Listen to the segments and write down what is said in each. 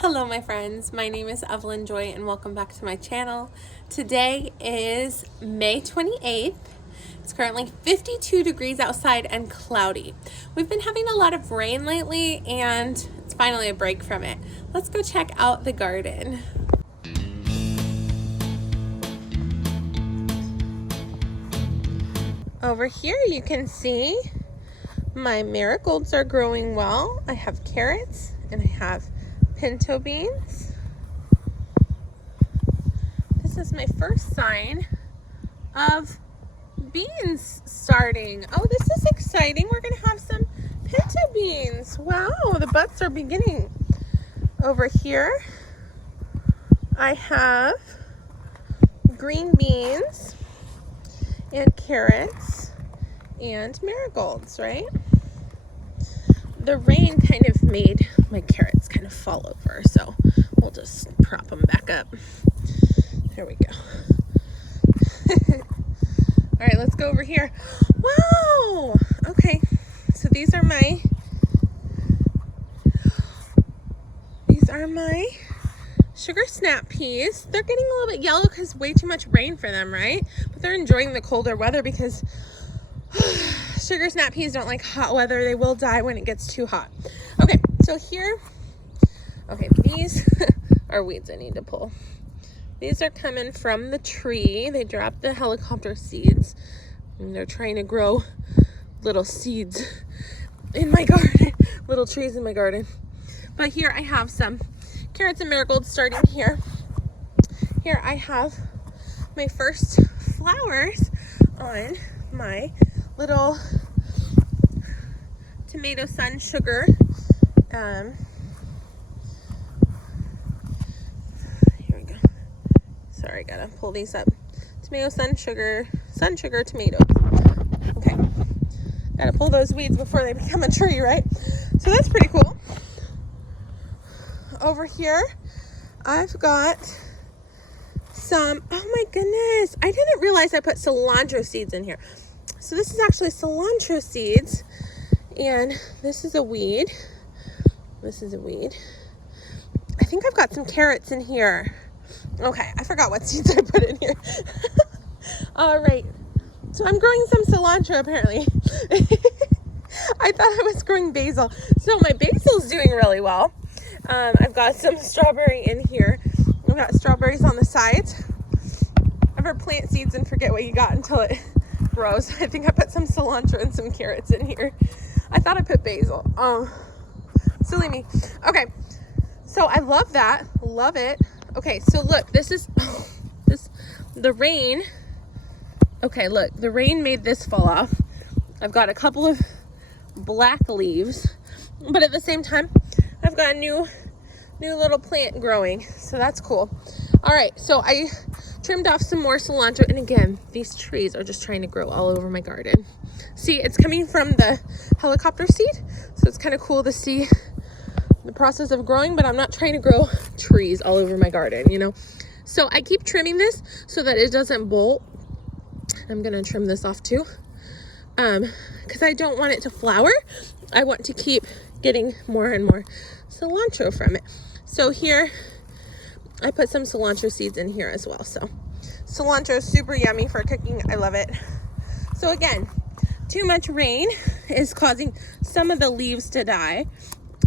Hello my friends, my name is Evelyn Joy and welcome back to my channel. Today is May 28th. It's currently 52 degrees outside and cloudy. We've been having a lot of rain lately and it's finally a break from it. Let's go check out the garden. Over here you can see my marigolds are growing well. I have carrots and I have pinto beans. This is my first sign of beans starting. Oh, this is exciting. We're gonna have some pinto beans. Wow, the buds are beginning. Over here, I have green beans and carrots and marigolds, right? The rain kind of made my carrots kind of fall over, so we'll just prop them back up. There we go. All right, let's go over here. Wow! Okay, so these are my sugar snap peas. They're getting a little bit yellow because way too much rain for them, right? But they're enjoying the colder weather because sugar snap peas don't like hot weather. They will die when it gets too hot. Okay, so here, okay, these are weeds I need to pull. These are coming from the tree. They dropped the helicopter seeds and they're trying to grow little seeds in my garden, little trees in my garden. But here I have some carrots and marigolds starting here. Here I have my first flowers on my little tomato sun sugar. Here we go. Sorry, gotta pull these up. Tomato sun sugar tomatoes. Okay, gotta pull those weeds before they become a tree, right? So that's pretty cool. Over here, I've got some, oh my goodness, I didn't realize I put cilantro seeds in here. So this is actually cilantro seeds, and this is a weed. This is a weed. I think I've got some carrots in here. Okay, I forgot what seeds I put in here. All right, so I'm growing some cilantro apparently. I thought I was growing basil. So my basil's doing really well. I've got some strawberry in here. I've got strawberries on the sides. Ever plant seeds and forget what you got until it grows? I think I put some cilantro and some carrots in here. I thought I put basil. Silly me. Okay, so I love that. Love it. Okay, so look, this is the rain. Okay, look, the rain made this fall off. I've got a couple of black leaves, but at the same time, I've got a new little plant growing, so that's cool. All right, so I trimmed off some more cilantro, and again, these trees are just trying to grow all over my garden. See, it's coming from the helicopter seed, so it's kind of cool to see the process of growing, but I'm not trying to grow trees all over my garden, you know? So I keep trimming this so that it doesn't bolt. I'm gonna trim this off too, because I don't want it to flower. I want to keep getting more and more cilantro from it. So here, I put some cilantro seeds in here as well. So cilantro is super yummy for cooking. I love it. So again, too much rain is causing some of the leaves to die,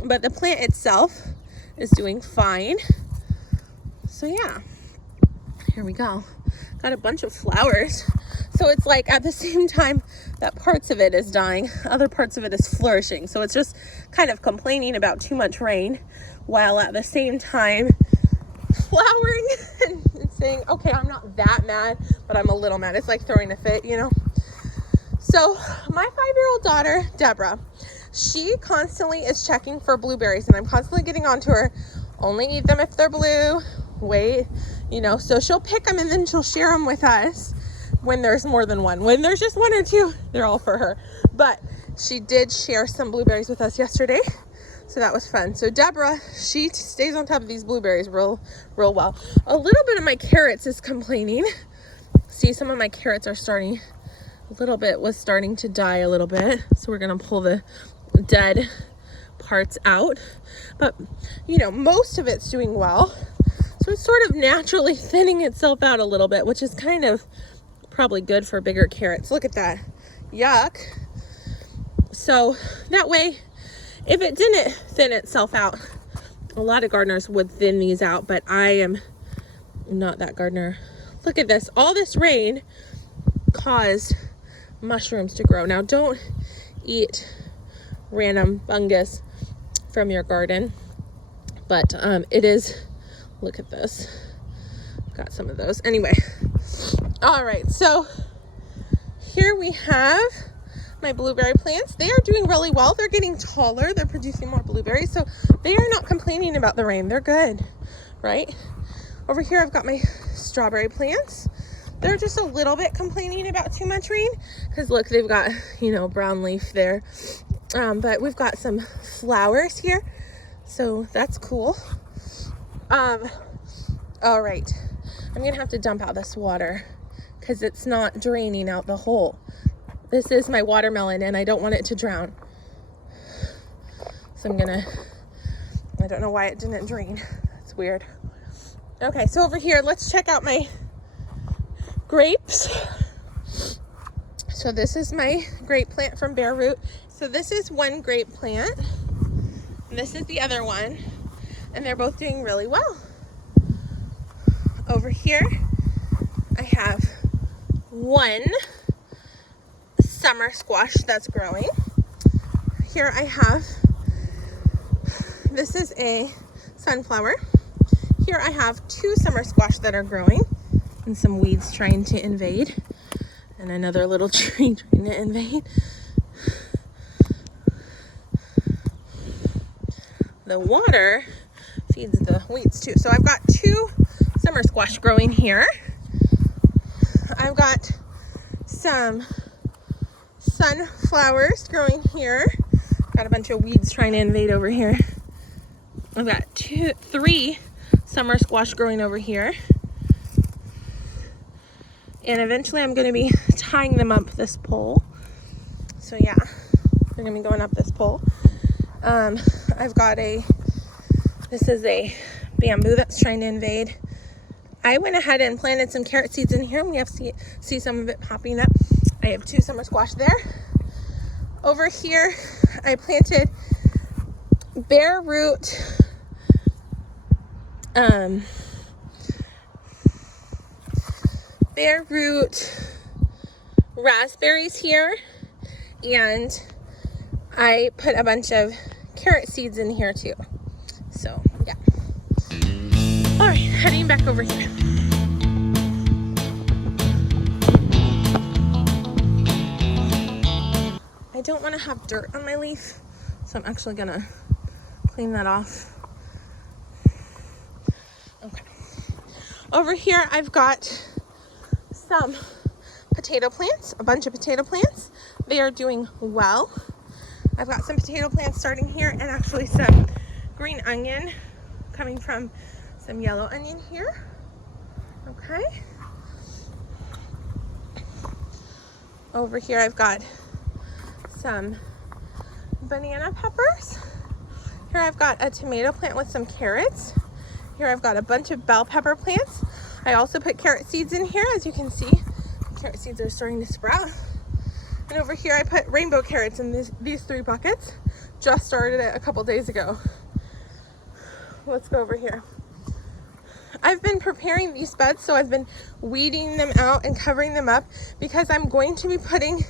but the plant itself is doing fine. So yeah, here we go. Got a bunch of flowers. So it's like at the same time that parts of it is dying, other parts of it is flourishing. So it's just kind of complaining about too much rain while at the same time flowering and saying, okay, I'm not that mad, but I'm a little mad. It's like throwing a fit, you know? So my 5-year-old daughter, Deborah, she constantly is checking for blueberries, and I'm constantly getting onto her, only eat them if they're blue, wait, you know, so she'll pick them and then she'll share them with us when there's more than one. When there's just one or two, they're all for her. But she did share some blueberries with us yesterday, so that was fun. So Deborah, she stays on top of these blueberries real well. A little bit of my carrots is complaining. See, some of my carrots are starting, a little bit was starting to die a little bit. So we're gonna pull the dead parts out, but you know, most of it's doing well. So it's sort of naturally thinning itself out a little bit, which is kind of probably good for bigger carrots. Look at that. Yuck. So that way, if it didn't thin itself out, a lot of gardeners would thin these out, but I am not that gardener. Look at this. All this rain caused mushrooms to grow. Now, don't eat random fungus from your garden, but it is, look at this. Got some of those. Anyway, all right, so here we have my blueberry plants. They are doing really well. They're getting taller. They're producing more blueberries, so they are not complaining about the rain. They're good, right? Over here, I've got my strawberry plants. They're just a little bit complaining about too much rain because look, they've got, you know, brown leaf there. But we've got some flowers here, so that's cool. All right, I'm gonna have to dump out this water because it's not draining out the hole. This is my watermelon and I don't want it to drown. So I don't know why it didn't drain. It's weird. Okay, so over here, let's check out my grapes. So this is my grape plant from Bare Root. So this is one grape plant. And this is the other one. And they're both doing really well. Over here, I have one summer squash that's growing. Here I have, this is a sunflower. Here I have two summer squash that are growing and some weeds trying to invade and another little tree trying to invade. The water feeds the weeds too. So I've got two summer squash growing here. I've got some sunflowers growing here. Got a bunch of weeds trying to invade over here. I've got three summer squash growing over here. And eventually I'm going to be tying them up this pole. So yeah, they're going to be going up this pole. I've got this is a bamboo that's trying to invade. I went ahead and planted some carrot seeds in here and we have to see some of it popping up. I have two summer squash there. Over here, I planted Bare Root Bare Root raspberries here, and I put a bunch of carrot seeds in here too. So yeah. All right, heading back over here. I don't want to have dirt on my leaf, so I'm actually gonna clean that off. Okay. Over here, I've got some potato plants, a bunch of potato plants. They are doing well. I've got some potato plants starting here and actually some green onion coming from some yellow onion here. Okay. Over here, I've got some banana peppers. Here I've got a tomato plant with some carrots. Here I've got a bunch of bell pepper plants. I also put carrot seeds in here, as you can see. Carrot seeds are starting to sprout. And over here I put rainbow carrots in these three buckets. Just started it a couple days ago. Let's go over here. I've been preparing these beds, so I've been weeding them out and covering them up because I'm going to be putting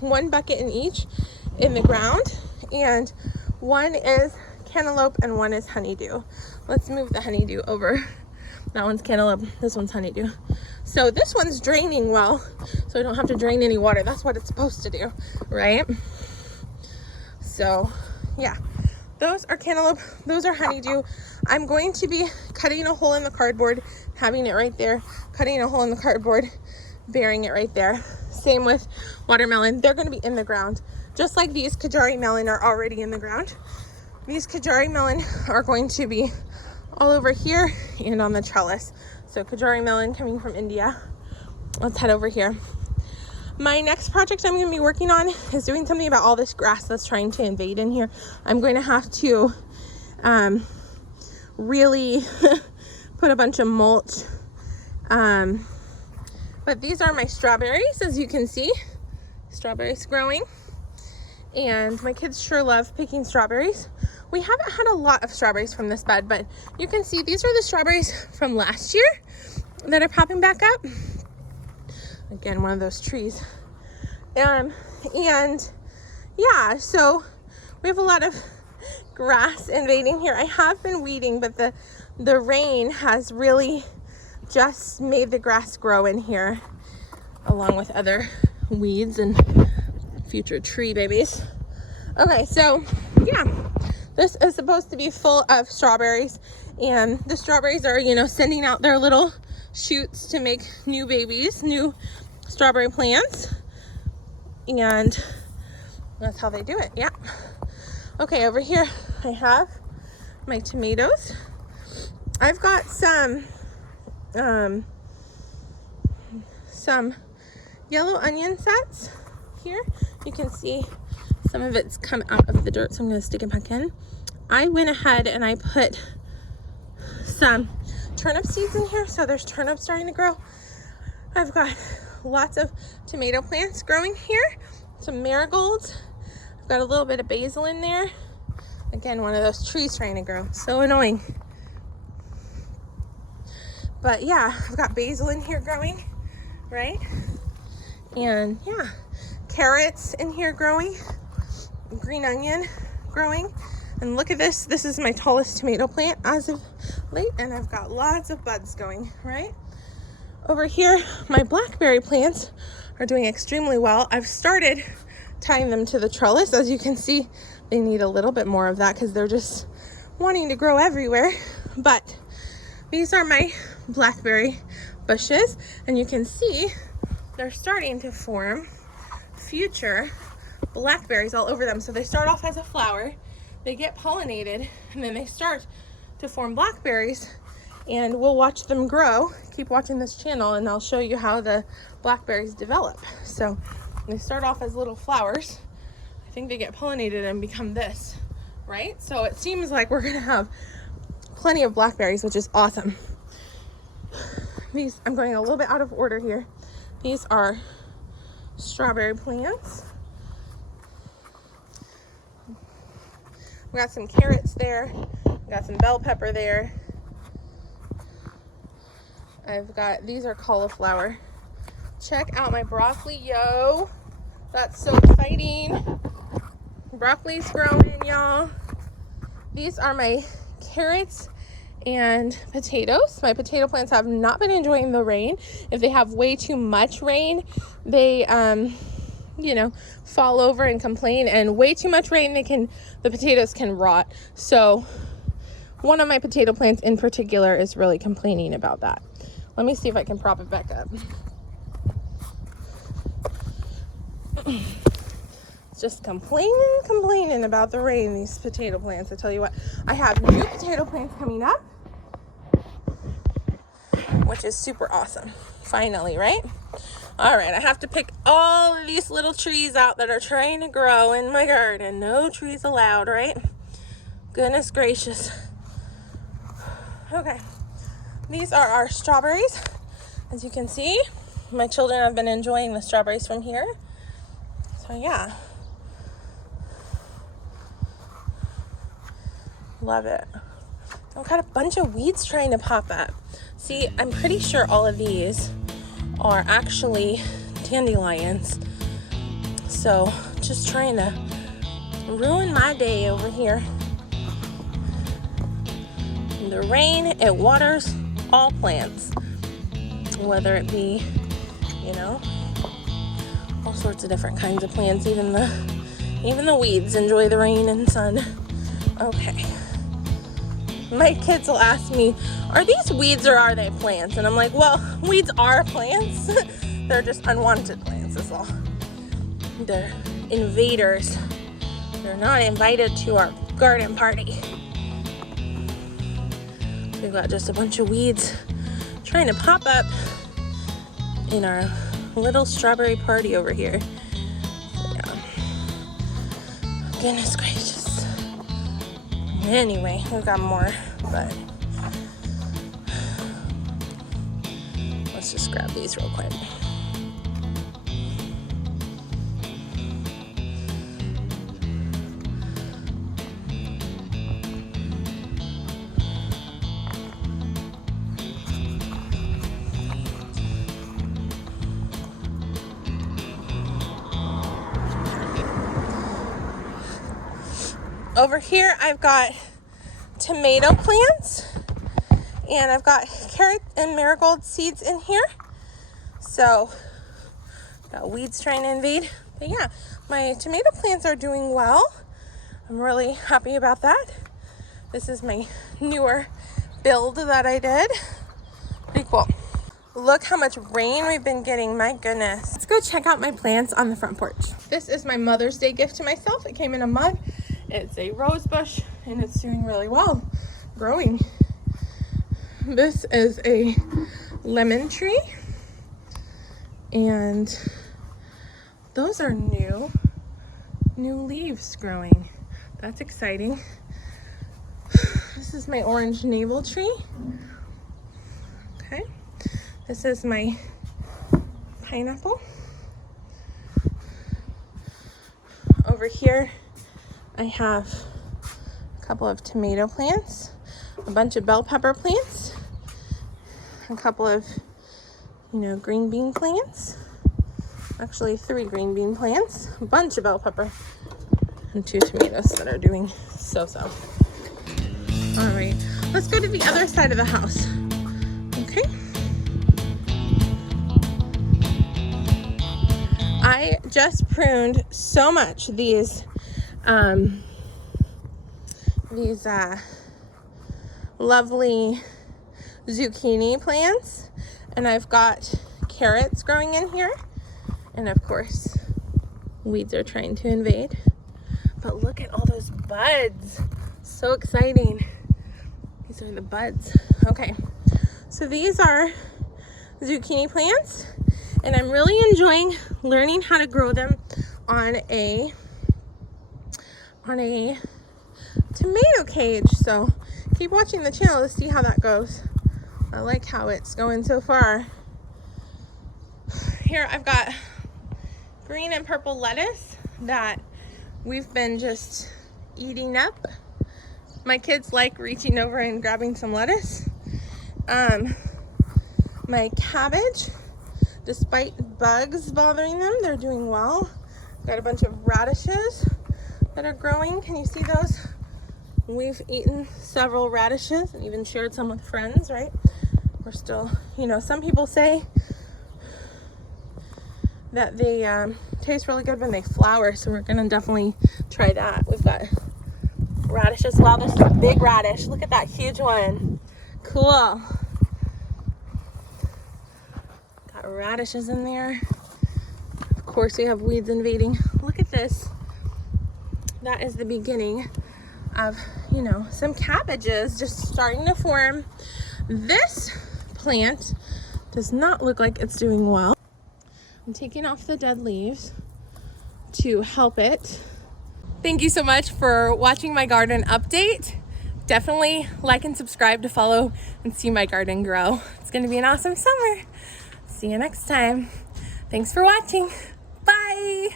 one bucket in each in the ground, and one is cantaloupe and one is honeydew. Let's move the honeydew over. That one's cantaloupe, this one's honeydew. So this one's draining well, so I don't have to drain any water. That's what it's supposed to do, right? So yeah, those are cantaloupe, those are honeydew. I'm going to be cutting a hole in the cardboard, having it right there, cutting a hole in the cardboard, burying it right there. Same with watermelon. They're going to be in the ground, just like these Kajari melon are already in the ground. These Kajari melon are going to be all over here and on the trellis. So Kajari melon coming from India. Let's head over here. My next project I'm going to be working on is doing something about all this grass that's trying to invade in here. I'm going to have to really put a bunch of mulch. But these are my strawberries, as you can see. Strawberries growing. And my kids sure love picking strawberries. We haven't had a lot of strawberries from this bed, but you can see these are the strawberries from last year that are popping back up. Again, one of those trees. And yeah, so we have a lot of grass invading here. I have been weeding, but the rain has really just made the grass grow in here, along with other weeds and future tree babies. Okay, so yeah, this is supposed to be full of strawberries, and the strawberries are, you know, sending out their little shoots to make new babies, new strawberry plants, and that's how they do it. Yeah. Okay, over here I have my tomatoes. I've got some yellow onion sets here. You can see some of it's come out of the dirt, so I'm going to stick it back in. I went ahead and I put some turnip seeds in here, so there's turnips starting to grow. I've got lots of tomato plants growing here, some marigolds. I've got a little bit of basil in there. Again, one of those trees trying to grow. So annoying. But yeah, I've got basil in here growing, right? And yeah, carrots in here growing, green onion growing. And look at this. This is my tallest tomato plant as of late, and I've got lots of buds going, right? Over here, my blackberry plants are doing extremely well. I've started tying them to the trellis. As you can see, they need a little bit more of that because they're just wanting to grow everywhere. But these are my blackberry bushes, and you can see they're starting to form future blackberries all over them. So they start off as a flower, they get pollinated, and then they start to form blackberries, and we'll watch them grow. Keep watching this channel and I'll show you how the blackberries develop. So they start off as little flowers. I think they get pollinated and become this, right? So it seems like we're gonna have plenty of blackberries, which is awesome. These, I'm going a little bit out of order here. These are strawberry plants. We got some carrots there. We got some bell pepper there. I've got, these are cauliflower. Check out my broccoli, yo. That's so exciting. Broccoli's growing, y'all. These are my carrots and potatoes. My potato plants have not been enjoying the rain. If they have way too much rain, they you know, fall over and complain, and way too much rain, the potatoes can rot. So one of my potato plants in particular is really complaining about that. Let me see if I can prop it back up. It's just complaining about the rain, these potato plants. I tell you what, I have new potato plants coming up, which is super awesome. Finally, right? All right, I have to pick all of these little trees out that are trying to grow in my garden. No trees allowed, right? Goodness gracious. Okay, these are our strawberries. As you can see, my children have been enjoying the strawberries from here. So yeah, love it. I've got a bunch of weeds trying to pop up. See, I'm pretty sure all of these are actually dandelions. So just trying to ruin my day over here. The rain, it waters all plants, whether it be, you know, all sorts of different kinds of plants. Even the weeds enjoy the rain and sun. Okay. My kids will ask me, are these weeds or are they plants? And I'm like, well, weeds are plants. They're just unwanted plants, is all. They're invaders. They're not invited to our garden party. We've got just a bunch of weeds trying to pop up in our little strawberry party over here. Yeah. Goodness gracious. Anyway, we've got more, but let's just grab these real quick. Over here, I've got tomato plants, and I've got carrot and marigold seeds in here. So, got weeds trying to invade. But yeah, my tomato plants are doing well. I'm really happy about that. This is my newer build that I did. Pretty cool. Look how much rain we've been getting, my goodness. Let's go check out my plants on the front porch. This is my Mother's Day gift to myself. It came in a mug. It's a rose bush, and it's doing really well, growing. This is a lemon tree, and those are new leaves growing. That's exciting. This is my orange navel tree. Okay, this is my pineapple. Over here, I have a couple of tomato plants, a bunch of bell pepper plants, a couple of, green bean plants. Actually, 3 green bean plants, a bunch of bell pepper, and 2 tomatoes that are doing so-so. All right, let's go to the other side of the house. Okay. I just pruned so much these lovely zucchini plants, and I've got carrots growing in here, and of course weeds are trying to invade. But look at all those buds, so exciting. These are the buds. Okay, so these are zucchini plants, and I'm really enjoying learning how to grow them on a tomato cage. So keep watching the channel to see how that goes. I like how it's going so far. Here I've got green and purple lettuce that we've been just eating up. My kids like reaching over and grabbing some lettuce. My cabbage, despite bugs bothering them, they're doing well. Got a bunch of radishes that are growing. Can you see those? We've eaten several radishes and even shared some with friends, right? We're still, some people say that they taste really good when they flower, so we're gonna definitely try that. We've got radishes. Wow, this is a big radish. Look at that huge one. Cool. Got radishes in there. Of course, we have weeds invading. Look at this. That is the beginning of, some cabbages just starting to form. This plant does not look like it's doing well. I'm taking off the dead leaves to help it. Thank you so much for watching my garden update. Definitely like and subscribe to follow and see my garden grow. It's gonna be an awesome summer. See you next time. Thanks for watching. Bye.